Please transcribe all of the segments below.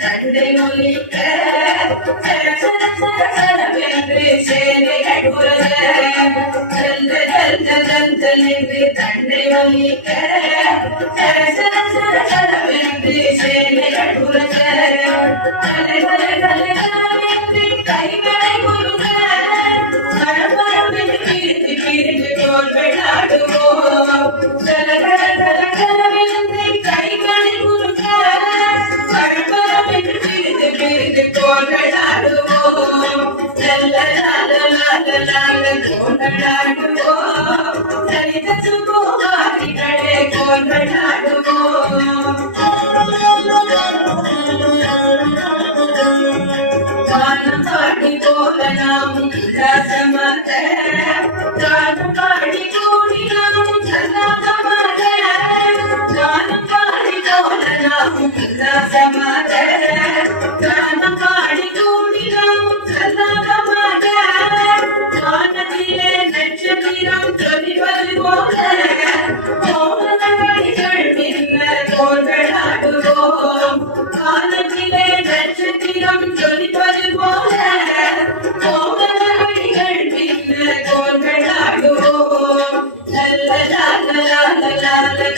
தந்தை மொழிக்க சேனை தந்தை மொழிக்க கைகளை முருக பிரிந்து தோல் விளையாடுவோம் கைகளை முருக பிரிந்து தோல் விளையாடுவோம் கொண்டாடுவோம் சரித சுகோமாரிகளே கொண்டாடுவோம் கானம் பாடி போல நாம் ரசமத கானம் பாடி கூடி நாம் சல்லாதமத கானம் பாடி போல நாம் ரசமத கானம் பாடி கூடி நாம் சல்லாதமத கானத்திலே நட்சத்திரம் ஜொலிவது போல கோமலடிகள் மின்ன கொண்டாடுவோம் கானத்திலே நட்சத்திரம் ஜொலிவது போல கோமலடிகள் மின்ன கொண்டாடுவோம்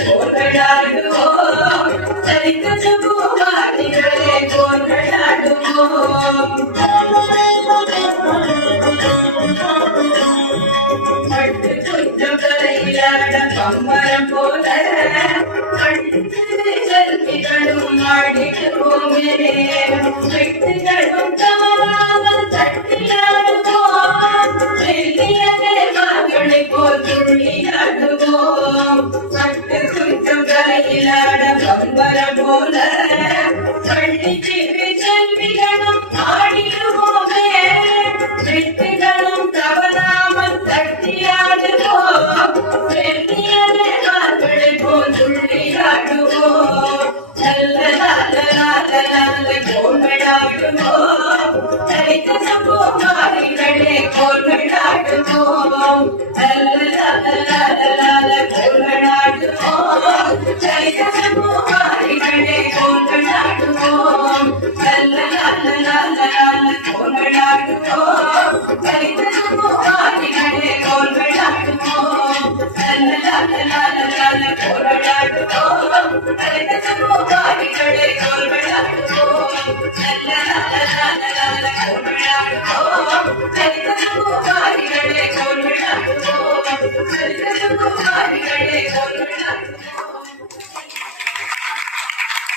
கொண்டாடுவோம் சரித்த சுகுமாரிகளே கொண்டாடுவோம் பட்டு கொஞ்சம் கலையிலாட பம்பரம் போல செல்விகளும் ஆடிடுவோமே வெட்டுகளும் தவறாமல் தட்டியாடுவோம் வெள்ளிய தேவர்களை போல் துள்ளியாடுவோம் பட்டு கொஞ்சம் கலையிலாட பம்பரம் போல பள்ளி சிறு செல்விகளும் ஆடிடுவோமே வெட்டுகளும் தவறாமல் தட்டியாடுவோம் வெள்ளிய தேவர்களை போல் துள்ளியாடுவோம் கொண்டாடுவோம் சரித்த சுகுமாரிகளே கொண்டாடுவோம் கொண்டாடுவோம் சரித்த சுகுமாரிகளே கொண்டாடுவோம் கொண்டாடுவோம் சரித்த சுகுமாரிகளே கொண்டாடுவோம் கொண்டாடுவோம் சரித்த சுகுமாரிகளே கொண்டாடுவோம்